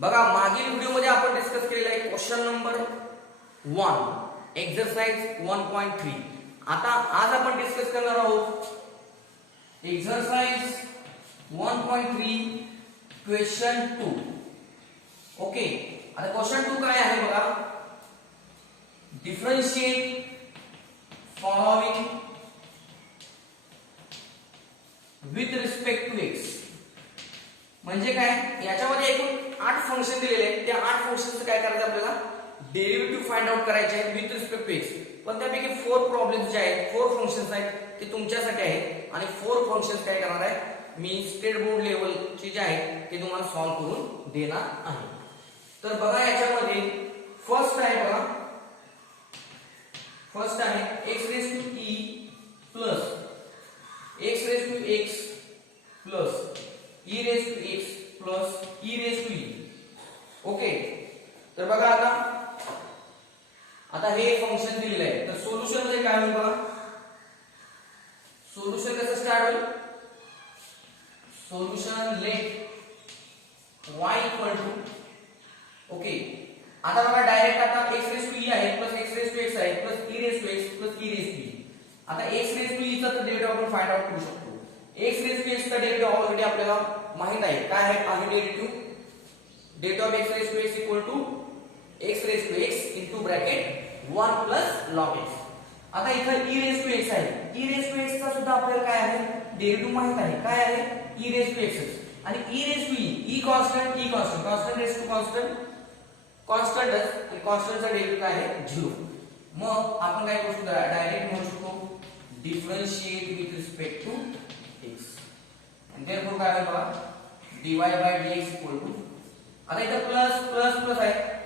बघा मागील व्हिडिओमध्ये आपण डिस्कस केलेला आहे क्वेश्चन नंबर 1 एक्सरसाइज 1.3. आता आज आपण डिस्कस करणार आहोत एक्सरसाइज 1.3 क्वेश्चन 2. ओके, आता क्वेश्चन 2 काय आहे बघा, differentiate following with respect to X. म्हणजे काय, याच्यामध्ये एकूण 8 फंक्शन दिलेले आहेत. त्या 8 फंक्शनचं काय करायचं आपल्याला, डेरिव्हेटिव्ह फाइंड आउट करायचे आहे विथ रिस्पेक्ट टू एक्स. पण त्यापैकी 4 प्रॉब्लेम्स जे आहेत, 4 फंक्शन्स आहेत ते तुमच्यासाठी आहेत आणि 4 फंक्शन्स काय करणार आहे मी स्टेट बोर्ड लेवलचे जे आहेत ते तुम्हाला सॉल्व्ह करून देणार आहे. तर बघा याच्यामध्ये फर्स्ट आहे बघा, फर्स्ट आहे x raise to e plus x raise to x plus e raise to x plus e raise to e. Okay, तर बघा आता हे फंक्शन दिलेलं आहे. तर सोल्युशन मध्ये काय होईल बघा, सोल्युशन कसं स्टार्ट होईल, solution let y equal to. Okay, आता बघा डायरेक्ट आता x रेज टू e आहे plus x raise to x आहे plus e raise to x plus e raise to e. आता x रेज टू e चा derivative आपण find out करू शकतो. x रेज टू x चा derivative already आपल्याला माहित आहे. काय आहे derivative, derivative of x raise to x equal to x raise to x into bracket 1 plus log x. आता इथं e रेज टू x आहे, e रेज टू x चा सुद्धा आपल्याला काय आहे डेरिव्हेटिव्ह माहित आहे. काय आहे e रेज टू x आणि e raise to e constant, e constant, constant raise to constant, कॉन्स्टंटच आणि कॉन्स्टंटचा डेरिव्हेटिव्ह काय आहे 0. मग आपण काय करू शकतो, डायरेक्ट म्हणू शकतो differentiate with respect to x आणि देयरफॉर काय होईल बघा dy by dx equal to. आता इथं प्लस प्लस प्लस आहे,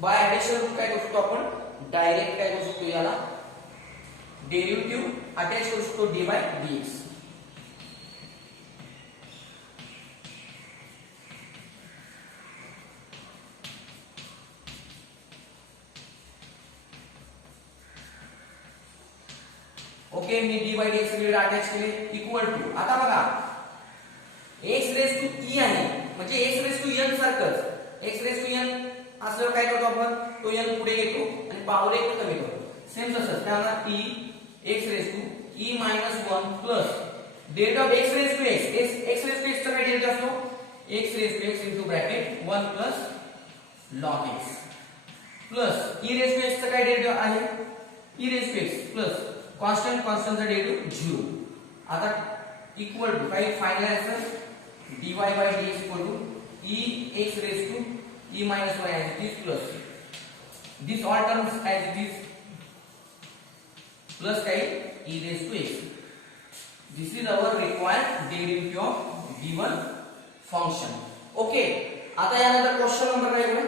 बाय ऍडिशन काय करू शकतो आपण डायरेक्ट काय करू शकतो, याला डेरिव्हेटिव्ह अटॅच करू शकतो dy by dx. Okay, me dy by dx कडे अटॅच केले इक्वल टू. आता बघा x रेज टू e आहे म्हणजे x रेज टू n सारखंच. x रेज टू n असल्यावर काय करतो आपण, तो n पुढे घेतो आणि पॉवर 1 कमी करतो. सेम तसंच त्याला t x raise to e 1 plus derivative of x raise to x, x raise to x चा काय डेरिव्हेटिव्ह असतो x raise to x into bracket 1 plus log x plus e raise to x चा काय derivative आहे e raise to x plus constant, कॉन्स्टंटचा derivative 0. आता equal to काय final answer dy by dx equal to e x raise to e minus y as it is plus this all terms as it is plus kai e raised to x. This is our required derivative of given function. Okay, आता यानंतर question number काय बघा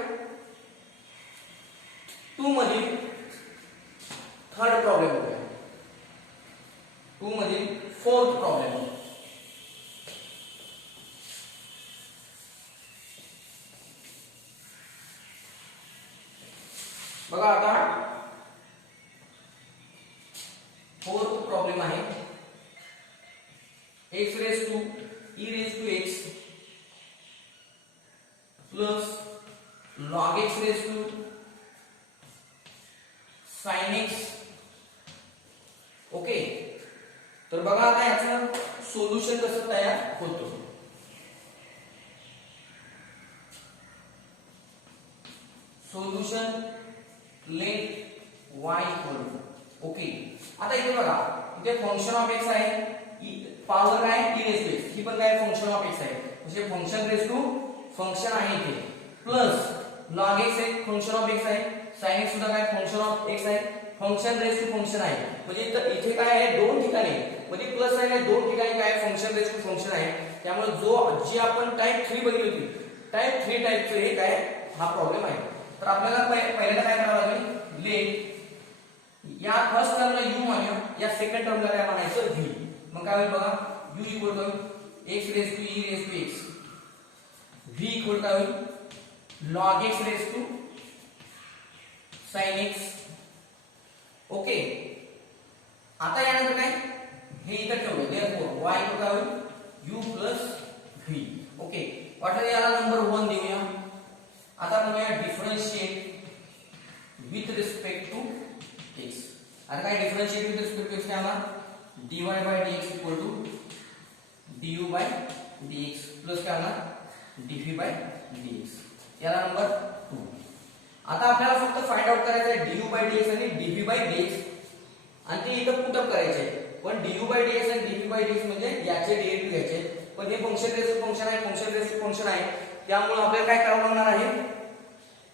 2 मधील third problem बघूया, 2 मधील fourth problem. बघा आता fourth problem आहे x raise to e raise to x plus log x raise to sin x. Okay, तर बघा आता याचं सोल्युशन कसं तयार होतं. Solution let y equal to. Okay, आता इथे बघा इथे फंक्शन ऑफ x आहे, पॉवर काय e रेज टू x, ही पण काय फंक्शन ऑफ x आहे म्हणजे फंक्शन रेज टू फंक्शन आहे इथे प्लस log x एक फंक्शन ऑफ x आहे, sin x सुद्धा काय फंक्शन ऑफ x आहे, फंक्शन रेज टू फंक्शन आहे. म्हणजे इथे काय आहे दोन ठिकाणी म्हणजे प्लस आहे, दोन ठिकाणी काय फंक्शन रेज टू फंक्शन आहे. त्यामुळे जी आपण टाइप 3 बघितली होती, टाइप 3 टाइपचे हे काय हा प्रॉब्लेम आहे. तर आपल्याला पहिल्यांदा काय करावं लागेल, लेट या फर्स्ट टर्मला u म्हणूया, या सेकंड टर्मला काय म्हणायचं v. मग काय होईल बघा u equal to x raise to e raise to x, v equal काय होईल log x raise to sin x. Okay, आता यानंतर काय हे इथं ठेवलं, देयरफॉर y इक्वल काय होईल u प्लस v. ओके, वाटलं याला नंबर 1 देऊया आता काय differentiate with respect to x काय होणार dy by dx equal to du by dx plus काय होणार dv by dx. याला नंबर 2. आता आपल्याला फक्त फाइंड आउट करायचं आहे du by dx आणि dv by dx आणि ते इथं पुट अप करायचे. पण du by dx आणि dv by dx म्हणजे याचे डेरिव्हेटिव्ह घ्यायचे. पण हे फंक्शन रेस फंक्शन आहे, फंक्शन रेस फंक्शन आहे, त्यामुळे आपल्याला काय करावं लागणार आहे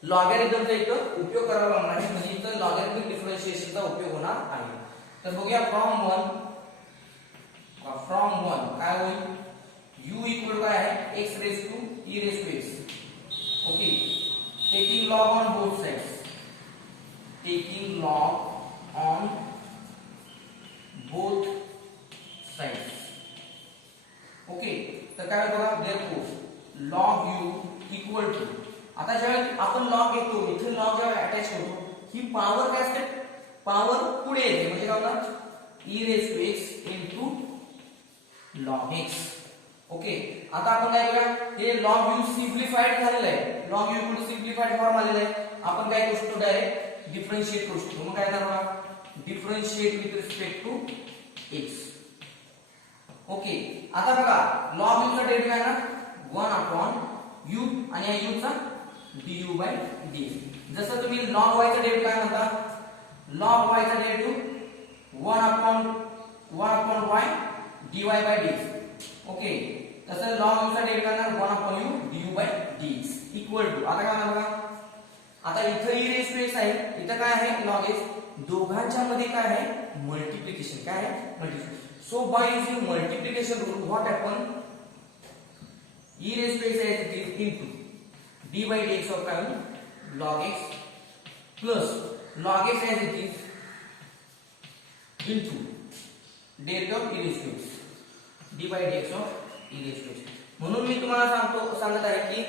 लॉगॅरिथमचा इथं उपयोग करावा लागणार आहे. म्हणजे इथं लॉगॅरिथमिक डिफरन्शिएशनचा उपयोग होणार आहे. तर बघूया फ्रॉम 1 काय होईल u इक्वल काय आहे x raise to e raise to x. Okay taking log on both sides, taking log on both sides. Okay तर काय बघा देयरफॉर लॉग u इक्वल टू आता जेव्हा आपण लॉग घेतो इथे लॉग जेव्हा अटॅच करतो ही पॉवर काय असते पॉवर पुढे येते म्हणजे काय होणार e raise to x into log x. Okay आता आपण काय करूया हे log u सिम्प्लिफाइड झालेलं आहे, log u equal to simplified form आलेला आहे. आपण काय करू शकतो डायरेक्ट डिफरन्शिएट करू शकतो. मग काय करणार बघा differentiate with respect to x. Okay आता बघा log u चा डेरिव्हेटिव्ह आहे ना 1 अपॉन u आणि या u चा du by dx. जसं तुम्ही log y चा डेरिव्हेटिव्ह काय म्हणता log y चा derivative 1 upon y dy by dx. Okay तसं log u चा डेरिव्हेटिव्ह करणार 1 upon u du by dx equal to आता काय म्हणा बघा आता इथं e रेस टू x आहे, इथं काय आहे log x, दोघांच्या मध्ये काय आहे मल्टिप्लिकेशन, काय आहे multiplication. So by using multiplication rule what happen e raise to x as it is into d by dx of काय log x plus log x as it is into derivative of e raised to x d by dx of e raised to x. म्हणून मी तुम्हाला सांगत आहे की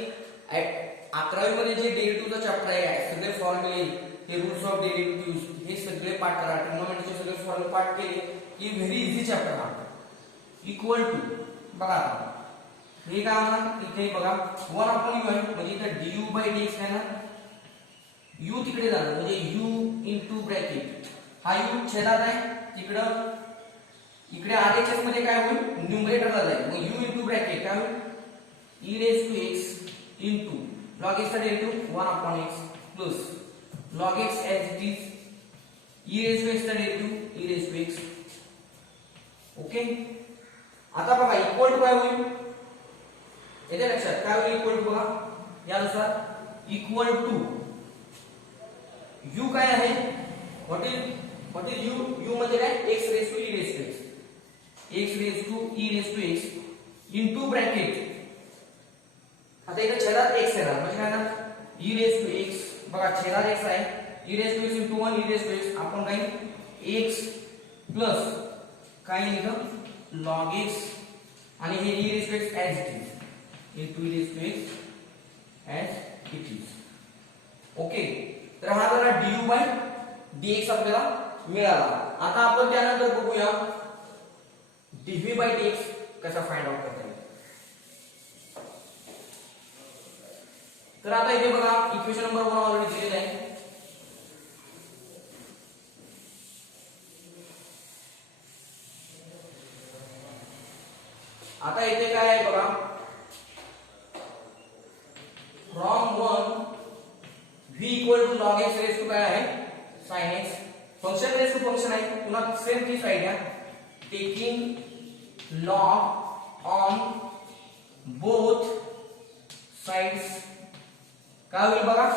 11वी मध्ये जे डेरिव्हेटिव्हचा chapter आहे सगळे फॉर्म्युले हे रूल्स ऑफ डेरिव्हेटिव्हज हे सगळे पाठ करा. ट्रिग्नोमेट्रीचे सगळे फॉर्म्युले पाठ केले की व्हेरी इझी चॅप्टर हा. इक्वल टू बघा हे काय म्हणा इथे बघा 1 अपॉन u आहे म्हणजे इथे du by dx आहे ना u तिकडे जाणार म्हणजे u इनटू ब्रॅकेट हा u छेदात आहे तिकडं इकडे RHS मध्ये काय होईल न्यूमरेटरला जाईल मग u इनटू ब्रॅकेट काय होईल e raise to x into log x चा derivative 1 upon x plus log x as it is e raise to x चा derivative e raise to x. Okay आता बघा इक्वल टू काय होईल येते लक्षात काय होईल इक्वल टू बघा यानुसार इक्वल टू u काय आहे व्हॉट इज u म्हणजे काय x raise to e raise to x x raise to e raise to x into bracket आता इथे छेदात x येणार म्हणजे काय ना e रेस टू x बघा छेदात x आहे e raise to x into 1 e raise to x आपण काही x प्लस काय लिहिलं log x आणि हे e raise to x as it is into e raised to x as it is. Okay तर हा झाला du by dx आपल्याला मिळाला. आता आपण त्यानंतर बघूया dv by dx कसा फाइंड आउट करता येईल. तर आता इथे बघा इक्वेशन नंबर 1 ऑलरेडी दिलेला आहे. आता इथे काय आहे बघा from 1 v equal to log x raise to काय आहे sin x. Function raise to function आहे पुन्हा सेम तीच idea taking log on both sides काय होईल बघा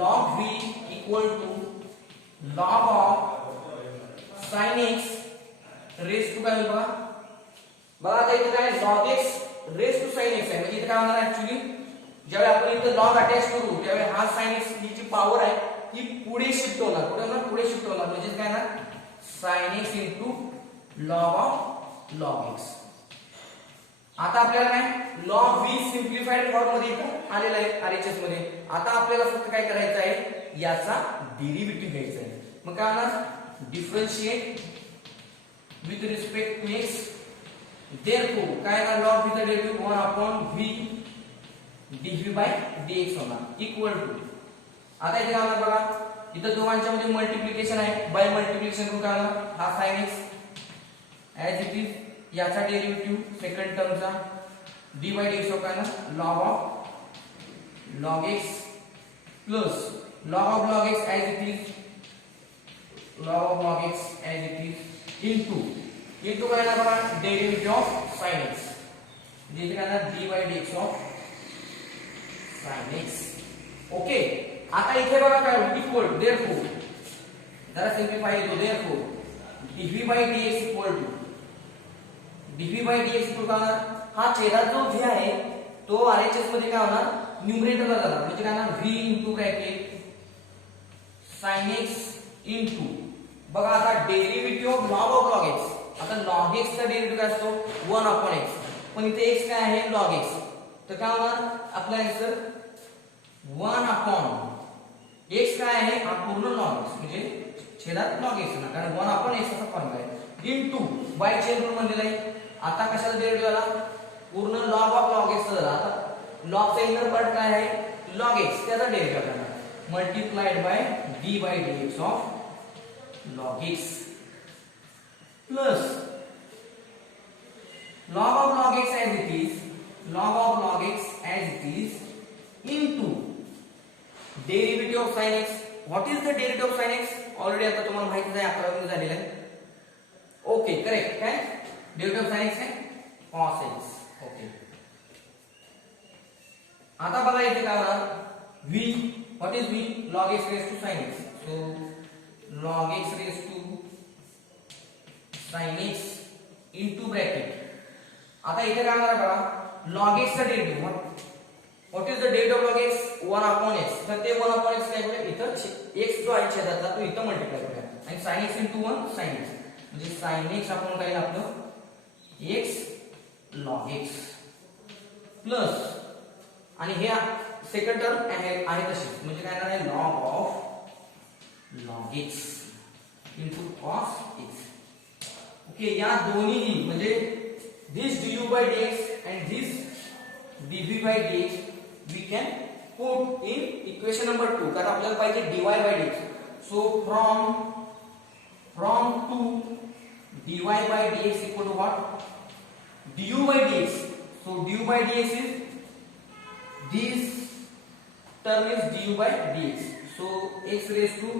log v equal to log of sin x raise to काय होईल बघा आता इथे काय log x raise to sin x आहे म्हणजे इथे काय होणार ऍक्च्युअली ज्यावेळी आपण इथे log अटॅच करू त्यावेळी हा sin x ही जी पॉवर आहे ती पुढे शिफ्ट होणार कुठे होणार पुढे शिफ्ट होणार म्हणजे काय ना sin x into log of log x. आता आपल्याला काय log v सिम्प्लिफाइड फॉर्म मध्ये इथं आलेला आहे RHS मध्ये. आता आपल्याला फक्त काय करायचं आहे याचा डेरिव्हेटिव्ह घ्यायचा आहे. मग काय होणार differentiate with respect to x therefore काय ना log v चा derivative 1 upon v dv by dx होणार इक्वल टू आता इथे काय होणार बघा इथं दोघांच्या मध्ये मल्टिप्लिकेशन आहे, बाय मल्टिप्लिकेशन करून काय होणार, हा sin x as it is याचा डेरिव्हेटिव्ह सेकंड टर्मचा dy dx होता ना log x plus log x as it is log x as it is into काय ना बघा डेरिव्हेटिव्ह ऑफ sin x म्हणजे काय ना dy dx of sin x. Okay, आता इथे बघा काय होईल, इक्वल देयरफॉर जरा सिंपलीफाय येतो, therefore dv by dx equal to dv by dx equal काय, हा छेदात जो v आहे तो RHS मध्ये काय होणार, न्यूमरेटरला जाणार, म्हणजे काय ना v into bracket sin x into बघा आता डेरिव्हेटिव्ह ऑफ log x, आता log x चा डेरिव्हेटिव्ह काय असतो 1 upon x, पण इथे x काय आहे log x, तर काय होणार आपला आन्सर 1 upon x काय आहे, हा पूर्ण log x म्हणजे छेदात log x ना, कारण 1 upon x असा फॉर्म्युला आहे, इनटू बाय चेन रूल म्हणलेला आहे. आता कशाचा डेरिव्हेटिव्ह आला, पूर्ण log x झाला, आता log चा इनर पार्ट काय आहे log x, त्याचा डेरिव्हेटिव्ह आला multiplied by d by dx of log x plus log x as it is log x as it is into derivative of sin x. what is the derivative of sin x, already आता तुम्हाला माहिती आहे, 11 मध्ये झालेला आहे. Okay correct, काय derivative of sin x आहे cos x. Okay, आता बघा इथे काय होणार, v what is v, log x raised to sin x, so log x raised to sin x into bracket. आता इथे काय होणार बघा, log x चा derivative what is the derivative of log x, 1 upon x, तर ते 1 upon x काय करूया, इथं x जो आहे छेदाचा तो इथं मल्टिप्लाय करूया, आणि sin x into 1 sin x, म्हणजे sin x आपण काय आपलं x log x प्लस आणि हे सेकंड टर्म आहे तशीच, म्हणजे काय आहे log x into cos x. Okay, या दोन्ही म्हणजे this du by dx and this dv by dx we can put in equation number 2, कारण आपल्याला पाहिजे dy by dx. so from to dy by dx equal to what, du by dx, so du by dx is this term is du by dx, so x raised to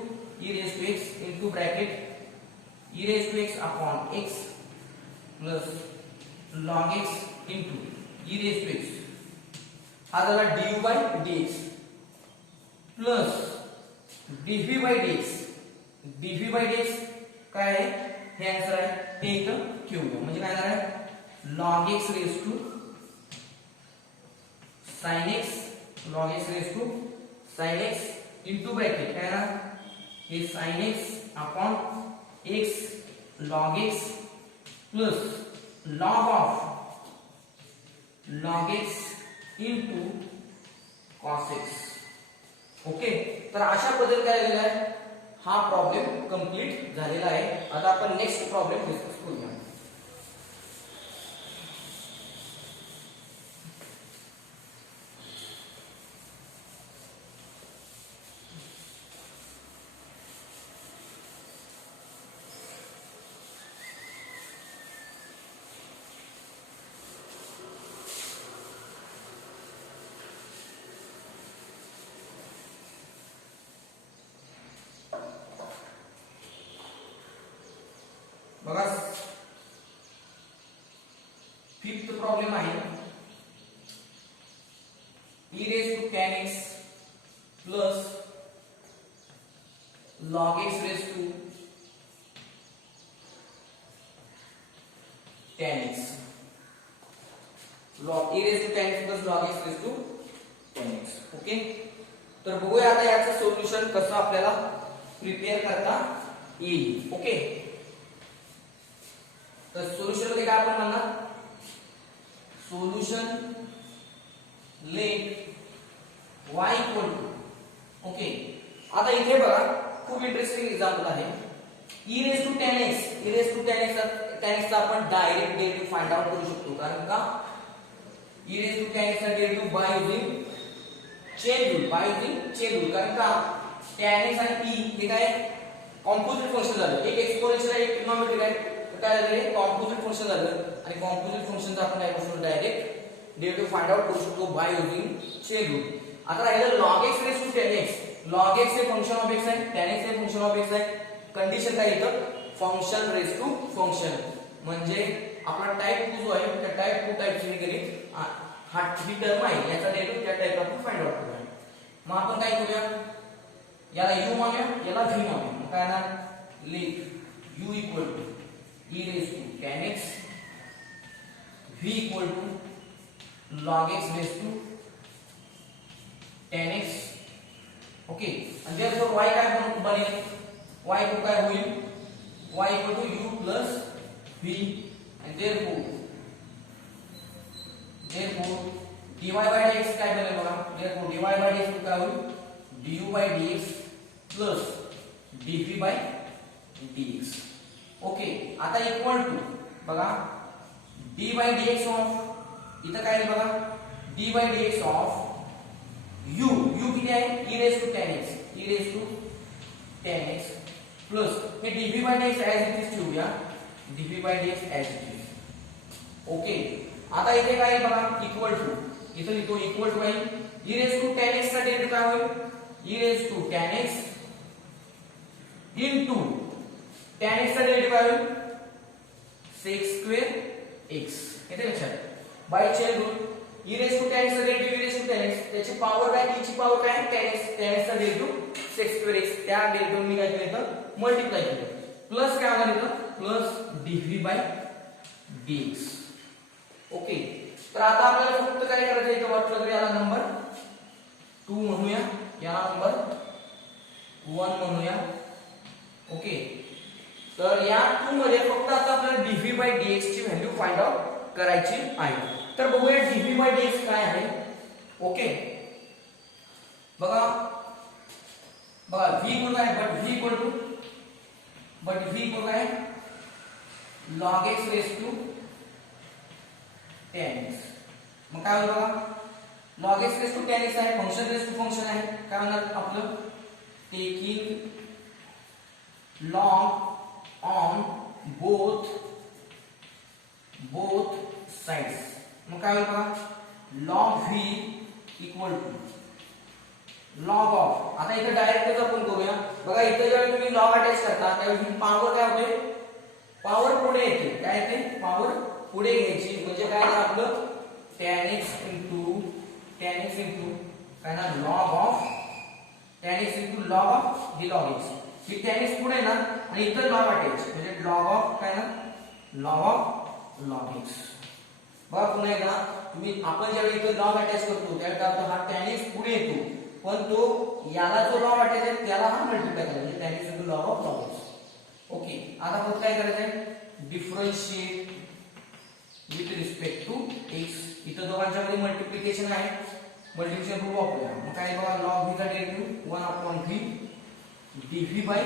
e raised to x into bracket e raised to x upon x plus log x into e raised to x, हा झाला du by dx plus dv by dx, dv by dx काय आहे, हे answer आहे, ते इथं ठेवूया, म्हणजे काय झालं आहे log x raised to sin x, log x raised to sin x into bracket काय ना, हे sin x upon x log x plus log x into cos x. Okay, तर अशा पद्धतीने काय झालेला आहे, हा प्रॉब्लेम कंप्लीट झालेला आहे. आता आपण नेक्स्ट प्रॉब्लेम डिस्कस करूया. बघा, फिफ्थ प्रॉब्लेम आहे e raised to tan x plus log x raised to tan x, log e raised to tan x plus log x raised to tan x. Okay, तर बघूया आता याचं solution कसं आपल्याला prepare करता येईल. ओके, तर सोल्युशन मध्ये काय आपण म्हणणार, solution let y equal to. Okay, आता इथे बघा खूप इंटरेस्टिंग एक्झाम्पल आहे. e raise to tan x, e raise to tan x चा आपण डायरेक्ट डेरिव्हेटिव्ह फाइंड आउट करू शकतो, कारण का e raise to tan x चा derivative by using chain rule, कारण का tan x आणि e हे काय कॉम्पोजिट फंक्शन झालं. एक एक्सपोनेन्शियल आहे, एक ट्रिग्नोमेट्रिक आहे. तर काय झालं, हे कॉम्पोजिट फंक्शन झालं. आणि कॉम्पोजिट फंक्शनचा आपण काय करू शकतो, डायरेक्ट डेरिव्हेटिव्ह फाइंड आउट करू शकतो बाय युजिंग चेन रूल. आता राहिलं log x raise to tan x. log x हे फंक्शन ऑफ x आहे, tan x हे फंक्शन ऑफ x आहे. कंडिशन काय येतं, फंक्शन रेस टू फंक्शन. म्हणजे आपला टाइप 2 जो आहे त्या टाइप 2 टाइपची गणित हा ही टर्म आहे, याचा डेरिव्हेटिव्ह त्या टाइप आपण फाइंड आउट करूया. मग आपण काय करूया, याला u मानूया, याला v मानूया. मग काय ना, लिख u equal to e raise to tan x, v equal to log x raise to tan x. Okay, आणि therefore y काय बनेल, y इक्वल काय होईल, y equal to u plus v. and therefore dy by dx काय बनेल बघा, therefore dy by dx काय होईल, du by dx plus dv by dx. Okay, आता इक्वल टू बघा d by dx ऑफ, इथं काय आहे बघा, d by dx of u किती आहे, e raised to tan x plus हे dv by dx as it is ठेवूया, dv by dx as it is. Okay, आता इथे काय आहे बघा, इक्वल टू, इथे लिहितो इक्वल टू काय, e raised to tan x चा डेरिव्हेटिव्ह काय होईल, e raised to tan x into tan x चा डेरिव्हेटिव्ह काय होईल, sec square x. इथे लक्षात by chain rule, e raised to tan x चा derivative e raised to tan x, त्याची पॉवर काय, e ची पॉवर काय, tan x चा डेरिव्हेटिव्ह sec square x. त्या डेरिव्हेटिव्ह मी काय केलं, मल्टिप्लाय केलं, प्लस काय होणार इथं, plus dv by dx. Okay, तर आता आपल्याला फक्त काय करायचं, इथं वाटलं तर याला नंबर 2 म्हणूया, याला नंबर 1 म्हणूया. ओके, तर या 2 मध्ये फक्त आता आपल्याला dv by dx ची व्हॅल्यू फाइंड आउट करायची आहे. तर बघूया dv by dx काय आहे. ओके, बघा v इक्वल काय, बट v इक्वल काय, log x raise to tan x. मग काय होईल बघा, log x raise to tan x आहे, फंक्शन रेस टू फंक्शन आहे. काय होणार आपलं, taking log on both sides. मग काय होईल बघा, log v equal to log of, आता इथे डायरेक्टच आपण करूया बघा. इथे जेव्हा तुम्ही लॉग अटॅच करता त्यावेळी पॉवर काय होते, पॉवर पुढे येते, काय येते, पॉवर पुढे घ्यायची. म्हणजे काय ना आपलं tan x into काय ना log of tan x into log of the log x. He tan x पुढे ना, आणि इथं log अटॅच म्हणजे log of काय ना, log of log x. बघा पुन्हा एकदा, तुम्ही आपण ज्यावेळी इथं log अटॅच करतो त्यावेळी हा tan x पुढे येतो, पण तो याला जो log अटॅच आहे त्याला हा मल्टिप्लाय करायचा, म्हणजे tan x into log of log x. Okay, आता फक्त काय करायचं आहे, differentiate with respect to x. इथं दोघांच्या मध्ये मल्टिप्लिकेशन आहे, मल्टिप्लिकेशन रूल वापरूया. मग काय बघा, log v चा derivative 1/v dv by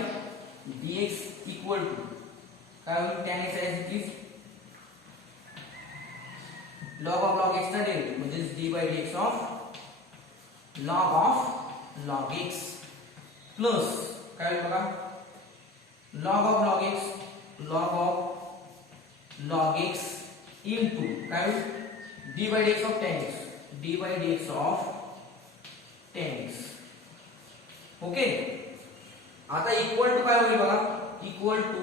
dx equal to काय होईल, tan x as it is log of log x चा डेरिव्हेटिव्ह म्हणजे d by dx of log x plus काय होईल बघा, log of log x into काय होईल, d by dx of tan x. Okay, आता इक्वल टू काय होईल बघा, इक्वल टू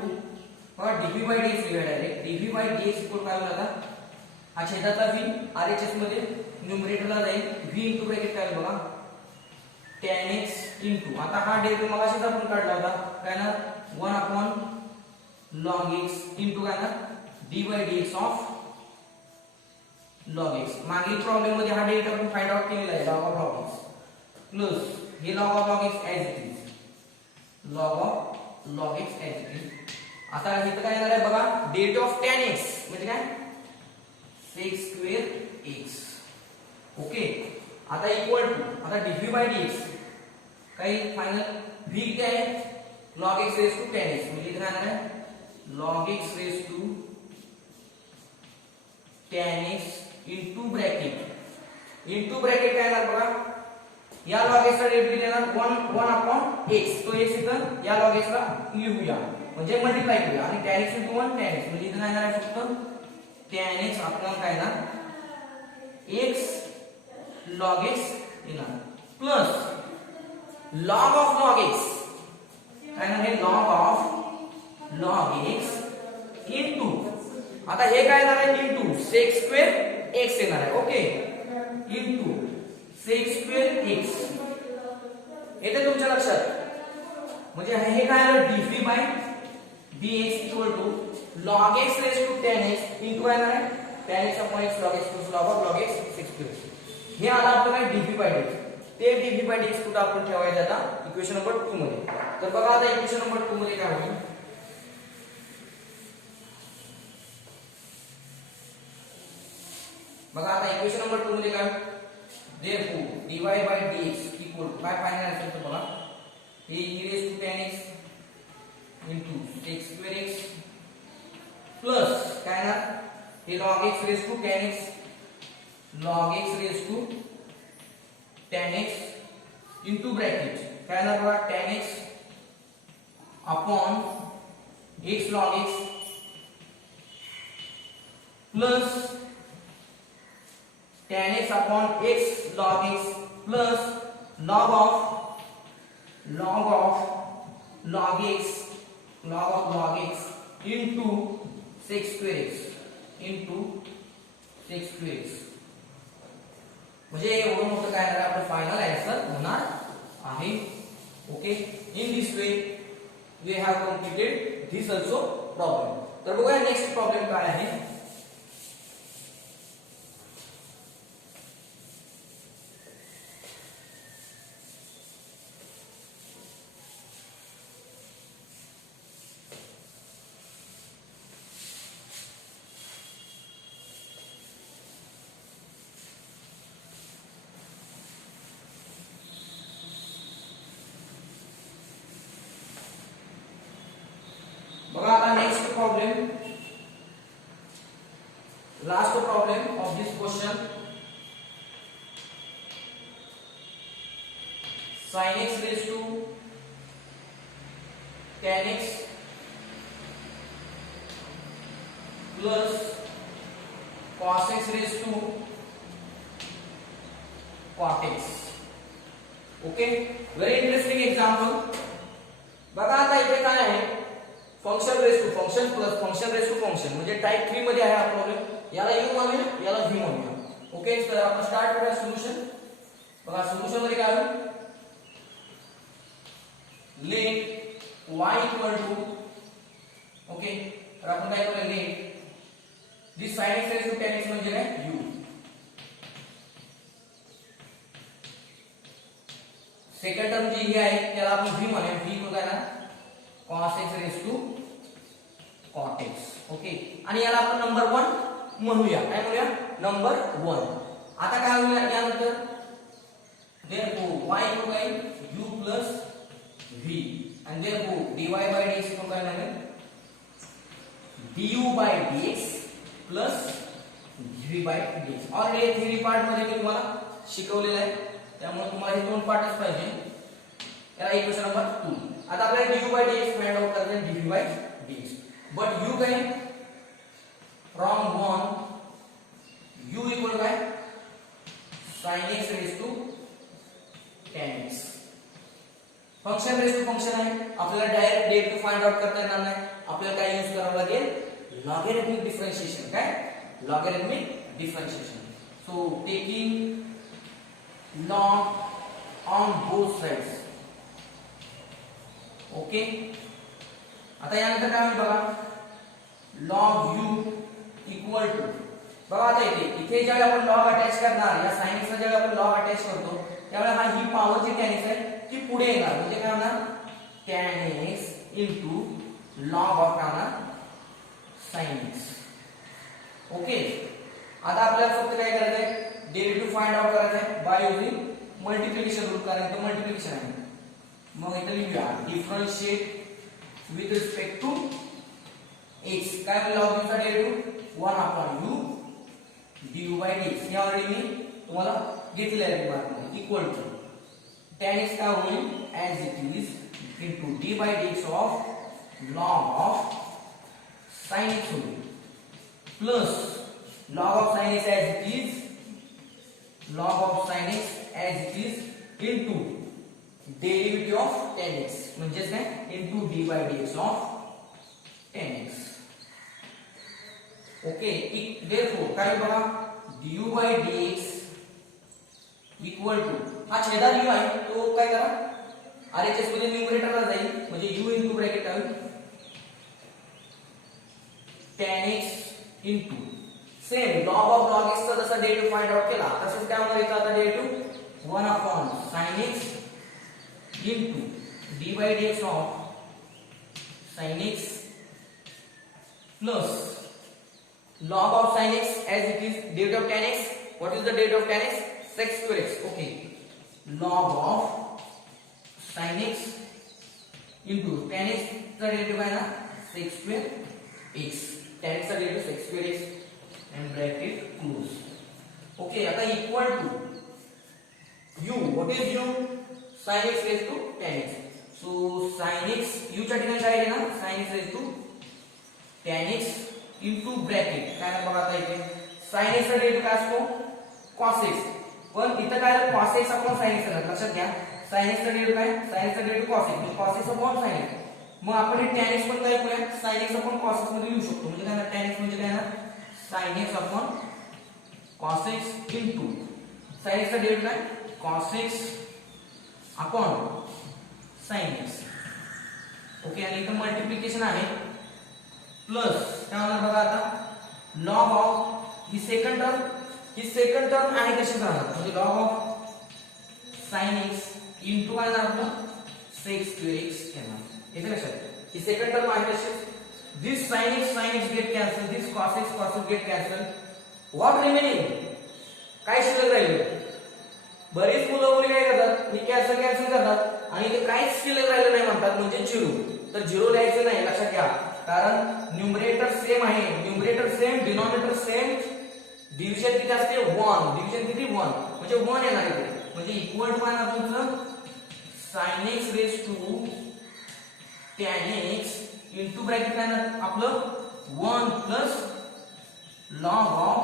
बघा dv by dx लिहूया direct. dv by dx equal काय होईल, आता हा छेदाचा v RHS मध्ये न्यूमरेटरला जाईल, v इनटू ब्रॅकेट काय होईल बघा, tan x इनटू, आता हा डेरिव्हेटिव्ह मगाशीच आपण काढला होता, काय ना 1/log x इनटू काय ना d by dx of log x. मागील प्रॉब्लेम मध्ये हा डेरिव्हेटिव्ह आपण फाइंड आउट केलेला आहे, log of log x plus हे log of log x as it is, log of log x as it is. आता इथं काय येणार आहे बघा, डेरिव्हेटिव्ह ऑफ tan x म्हणजे काय, sec square x. ओके, आता इक्वल टू, आता dv by dx काही फायनल v किती आहे, log x raise to tan x, म्हणजे इथे काय येणार आहे log x raise to tan x into bracket काय येणार बघा, या लॉग एक्स चा डेरिव्हेटिव्ह देणार 1 अपॉन x, तो x इथं या लॉग x ला लिहूया म्हणजे मल्टिप्लाय करूया आणि tan x into 1 tan x म्हणजे इथं काय येणार आहे फक्त tan x अपॉन काय ना x log x येणार plus log of log x काय ना हे log of log x into आता हे काय येणार आहे into sec square x येणार आहे okay into sec square x येते तुमच्या लक्षात म्हणजे हे काय आलं dv by dx equal to log x raised to tan x into काय आहे tan x upon x log x plus log of log x sec square हे आलं आपल्याला dv by dx ते dv by dx कुठे आपण ठेवायचं आता इक्वेशन नंबर 2 मध्ये तर बघा आता इक्वेशन नंबर 2 मध्ये काय होईल बघा आता इक्वेशन नंबर 2 मध्ये काय therefore dy by dx equal to काय फायनल आन्सर तर बघा हे e raised to tan x into sec square x plus काय ना हे log x raised to tan x log x raised to tan x into bracket काय ना बघा tan x upon x log x plus tan x upon x log x plus log of log x into sec square x म्हणजे एवढं मोठं काय आहे आपलं final answer होणार आहे okay in this way we have completed this also problem तर बघूया नेक्स्ट प्रॉब्लेम काय आहे बघा आता next problem last problem of this question sin x raised to tan x plus cos x raised to cot x okay very interesting example बघा आता इथे काय आहे function raise to function plus function raise to function म्हणजे type 3 मध्ये आहे हा problem याला u म्हणूया याला v म्हणूया ओके तर आपण स्टार्ट करूया सोल्युशन बघा सोल्युशन मध्ये काय होईल let y equal to okay तर आपण काय करूया let this sin x raise to tan x म्हणजे काय u सेकंड टर्म जी ही आहे त्याला आपण v म्हणूया v को काय ना cos x raised to cot x okay आणि याला आपण नंबर 1 म्हणूया काय म्हणूया नंबर 1 आता काय होईल यानंतर therefore y को काय u plus v and therefore dy by dx को काय लागेल du by dx plus v by dx already theory part मध्ये मी तुम्हाला शिकवलेलं आहे त्यामुळे तुम्हाला हे दोन पार्टच पाहिजे याला इक्वेशन नंबर 2 आता आपल्याला du by dx find out करायचं आहे dv by dx but u काय फ्रॉम 1 u इक्वल काय sin x raised to tan x function raise to function आहे आपल्याला डायरेक्ट डेरिव्हेटिव्ह फाइंड आउट करता येणार नाही आपल्याला काय यूज करावं लागेल लॉगॅरिथमिक डिफरन्शिएशन काय logarithmic differentiation so taking log on both sides okay आता यानंतर काय होईल बघा log u इक्वल टू बघा आता इथे ज्यावेळी आपण log अटॅच करणार या sin x ला ज्यावेळी आपण log अटॅच करतो त्यावेळी हा ही पॉवर जी tan x आहे ती पुढे येणार म्हणजे काय होणार tan x log of काय होणार sin x ओके आता आपल्याला फक्त काय करायचं आहे डेरिव्हेटिव्ह फाइंड आउट करायचं आहे बाय युजिंग मल्टिप्लिकेशन रूल कारण तर मल्टिप्लिकेशन आहे मग इथे लिहूया differentiate with respect to x काय होईल log u चा derivative 1 upon u du by dx हे ऑलरेडी मी तुम्हाला घेतलेलं आहे मार्क मध्ये इक्वल टू tan x काय होईल as it is into d by dx of log of sin x होईल plus log of sin x as it is log of sin x as it is into derivative of tan x म्हणजेच काय into d by dx of tan x. Okay therefore काय बघा du by dx equal to हा छेदा u आहे तो काय करा RHS मध्ये न्यूमरेटरला जाईल म्हणजे u इनटू ब्रॅकेट काय होईल tan x into same log of log x चा जसा डेरिव्हेटिव्ह फाइंड आउट केला तसंच काय होणार इथं आता derivative 1 upon sin x into d by dx of sin x plus log of sin x as it is derivative of tan x. What is the derivative of tan x? Sec square x. Okay. Log of sin x into tan x चा derivative आहे ना sec square x. tan x चा derivative sec square x and bracket close. Okay. आता equal to u. What is u? Sin x raised to tan x. So sin x u च्या ठिकाणी काय आहे ना sin x raised to tan x into bracket काय बघा आता इथे sin x चा डेरिव्हेटिव्ह काय असतो cos x पण इथं काय cos x upon sin x लक्षात घ्या sin x चा डेरिव्हेटिव्ह काय sin x चा डेरिव्हेटिव्ह cos x म्हणजे cos x upon sin x मग आपण हे tan x पण काय करूया sin x upon cos x मध्ये लिहू शकतो म्हणजे काय ना tan x म्हणजे काय ना sin x upon cos x into sin x चा डेरिव्हेटिव्ह काय cos x upon sin x. Okay आणि इथं मल्टिप्लिकेशन आहे प्लस काय होणार बघा आता log of he second term आहे कशी करणार म्हणजे log of sin x into काय होणार आपलं sec square x येणार येते लक्षात ही सेकंड टर्म आहे कशी दिस sin x get cancel this cos x get cancel what remaining काय शिल्लक राहिले बरीच मुलं मुली काय करतात ही कॅन्सल करतात आणि इथे काहीच शिल्लक राहिलं नाही म्हणतात म्हणजे 0 तर 0 लिहायचं नाही लक्षात घ्या कारण न्यूमरेटर सेम आहे numerator same denominator same division किती असते 1 डिव्हिजन किती 1 म्हणजे 1 येणार इथे म्हणजे इक्वल टू काय ना तुमचं sin x raise to tan x into bracket काय ना आपलं 1 plus log of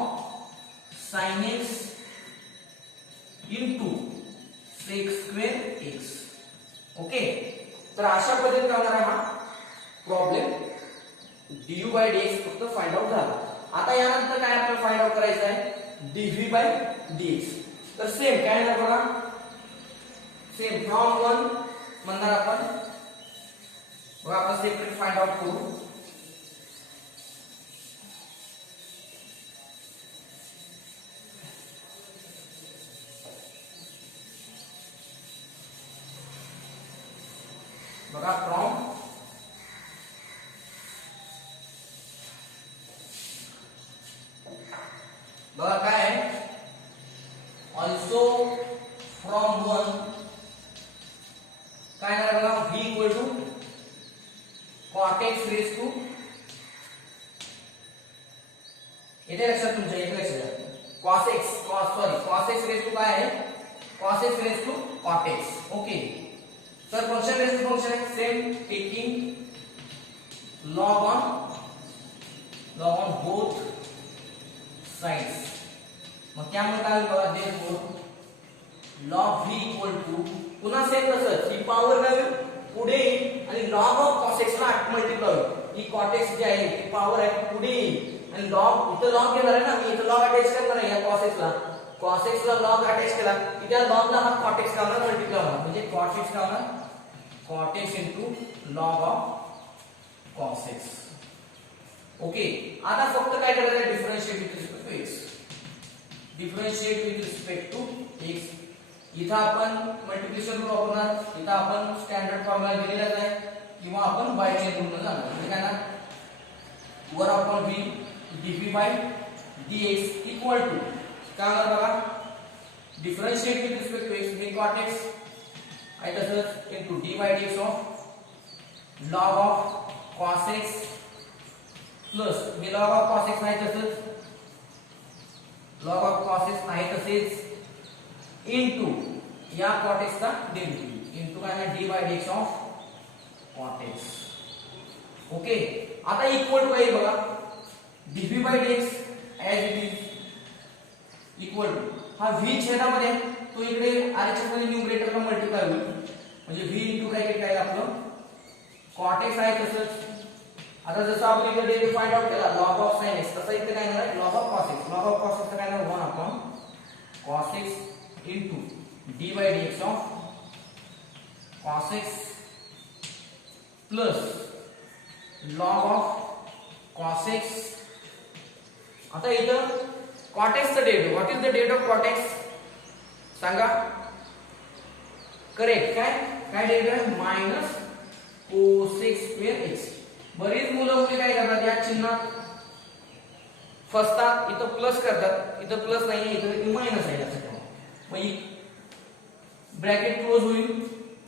sin x into sec square x. Okay तर अशा पद्धतीने होणार आहे हा प्रॉब्लेम du by dx फक्त फाइंड आउट झाला. आता यानंतर काय आपल्याला फाइंड आउट करायचं आहे dv by dx. तर सेम काय ना बघा सेम फ्रॉम 1 म्हणणार आपण बघा आपण सेपरेट फाइंड आउट करू बघा फ्रॉम बघा काय आहे ऑल्सो फ्रॉम 1 काय आहे बघा v equal to cot x raise to इथे लक्षात तुमच्या इथे लक्षात cos x रेज टू काय आहे cos x raise to cot x. Okay तर फंक्शन रेज टू फंक्शन आहे same taking log on both sides. मग त्यामुळे काय होईल बघा therefore log v equal to पुन्हा सेम तसंच ही पॉवर काय होईल पुढे येईल आणि log ऑफ cos x ला मल्टिप्लाय होईल ही cot x जी आहे ती पॉवर आहे पुढे येईल आणि log इथं log घेणार आहे ना मी इथं log अटॅच करणार आहे या cos x ला log अटॅच केला की त्या log ला हा cot x का होणार मल्टिप्लाय होणार म्हणजे cot x का होणार cot x into log of cos x. Okay आता फक्त काय करायचं आहे differentiate with respect to x differentiate with respect to x. इथं आपण मल्टिप्लिकेशन रूल वापरणार इथं आपण स्टँडर्ड फॉर्म्युला दिलेलाच आहे किंवा आपण बाय चेन रूल ने जाणार म्हणजे काय ना 1 upon v dv by dx equal to काय होणार बघा differentiate with respect to x हे cot x आहे तसंच into d by dx of log of cos x plus हे log of cos x आहे तसंच log of cos x आहे तसेच इनटू या cot x चा डेरिव्हेटिव्ह इनटू काय आहे d/dx of cot x. Okay, आता इक्वल टू काय बघा dv/dx as it is equal to हा v छेदामध्ये तो इकडे RHS मध्ये न्यूमरेटरला मल्टिप्लाय होईल म्हणजे v इनटू ब्रॅकेट काय आपलं cot x आहे तसंच. आता जसं आपण इकडे डेरिव्हेटिव्ह फाइंड आउट केला log of sin x तसं इथे काय येणार आहे log of cos x. log of cos x काय येणार 1 upon cos x into d/dx of cos x plus log of cos x. आता इथं cot x चा derivative what is the derivative of cot x सांगा. Correct काय derivative आहे minus cos x square x. बरीच मुलं काय करतात या चिन्हात फसतात, इथं प्लस करतात, इथं प्लस नाहीये इथं मायनस आहे लक्षात ठेवा. मग ब्रॅकेट क्लोज होईल.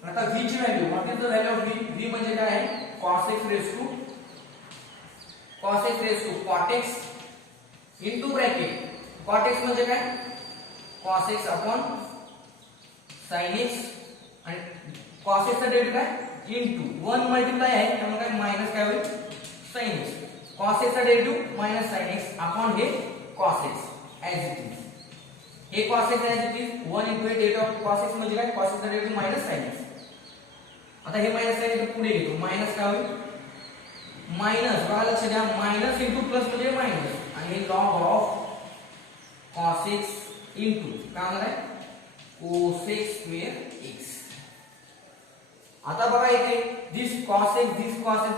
आता v ची value what is the value of v. v म्हणजे काय आहे cos x raise to cot x into bracket cot x म्हणजे काय cos x upon sin x आणि cos x चा डेरिव्हेटिव्ह काय इनटू 1 मल्टिप्लाय आहे त्यामुळे काय मायनस काय होईल sin x. cos x चा derivative minus sin x upon हे cos x as it is. हे cos x as it is 1 into derivative of cos x म्हणजे काय cos x चा डेरिव्हेटिव्ह मायनस sin x. आता हे मायनस साइन इथे पुढे घेतो मायनस काय होईल मायनस बघा लक्ष द्या मायनस इनटू प्लस म्हणजे मायनस आणि हे log of cos x into काय होणार आहे cos x स्क्वेअर x. आता बघा इथे this cos x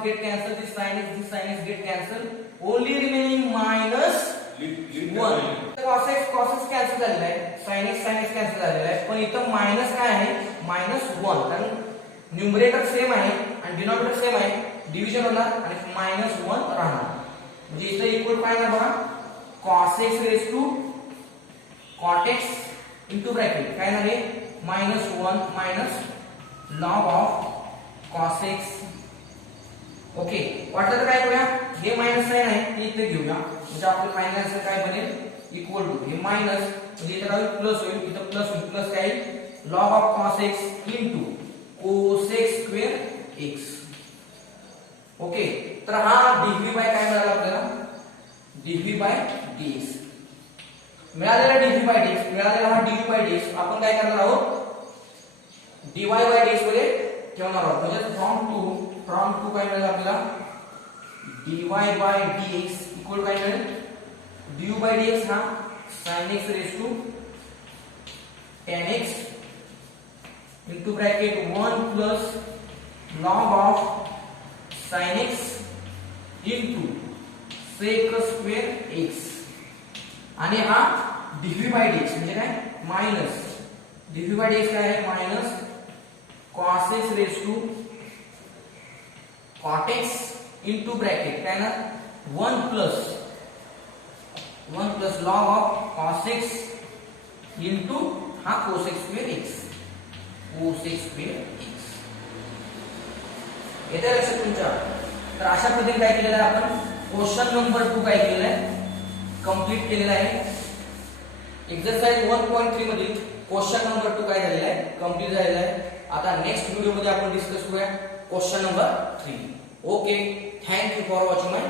get cancelled, this sin x get cancelled, only remaining minus 1. cos x cancel झालेला आहे, sin x कॅन्सल झालेला आहे, पण इथं मायनस काय आहे मायनस 1 कारण न्यूमरेटर सेम आहे आणि डिनॉमिनेटर सेम आहे डिव्हिजन होणार आणि मायनस 1 राहणार म्हणजे इथे इक्वल काय आहे बघा cos x raise to cot x into bracket काय आहे minus 1 minus log of cos x. Okay वाटलं तर काय करूया हे मायनस साइन आहे ते इथे घेऊया म्हणजे आपलं फायनल आन्सर काय बनेल इक्वल टू हे मायनस म्हणजे इथे काय प्लस होईल इथे प्लस होईल प्लस काय log of cos x into cos x square x. Okay तर हा dv बाय काय मिळाला आपल्याला dv बाय dx मिळालेला dv बाय dx मिळालेला हा dv बाय dx आपण काय करणार आहोत dy बाय dx मध्ये ठेवणार आहोत म्हणजे फ्रॉम टू काय मिळेल आपल्याला dy बाय dx इक्वल काय मिळेल du बाय dx हा sin x raise to tan x into bracket 1 plus log of sin x into sec square x आणि हा dv by dx म्हणजे काय मायनस dv by dx काय आहे minus cos x raised to cot x into bracket काय ना 1 plus log of cos x into हा cos x square x cos x square x. येते लक्षात तुमच्या. तर अशा पद्धतीने काय केलेलं आहे आपण क्वेश्चन नंबर 2 काय केलेलं आहे कंप्लीट केलेला आहे. एक्सरसाइज 1.3 मध्ये क्वेश्चन नंबर 2 काय झालेला आहे कंप्लीट झालेला आहे. आता नेक्स्ट व्हिडिओ मध्ये आपण डिस्कस करूया question number 3. Okay thank you for watching my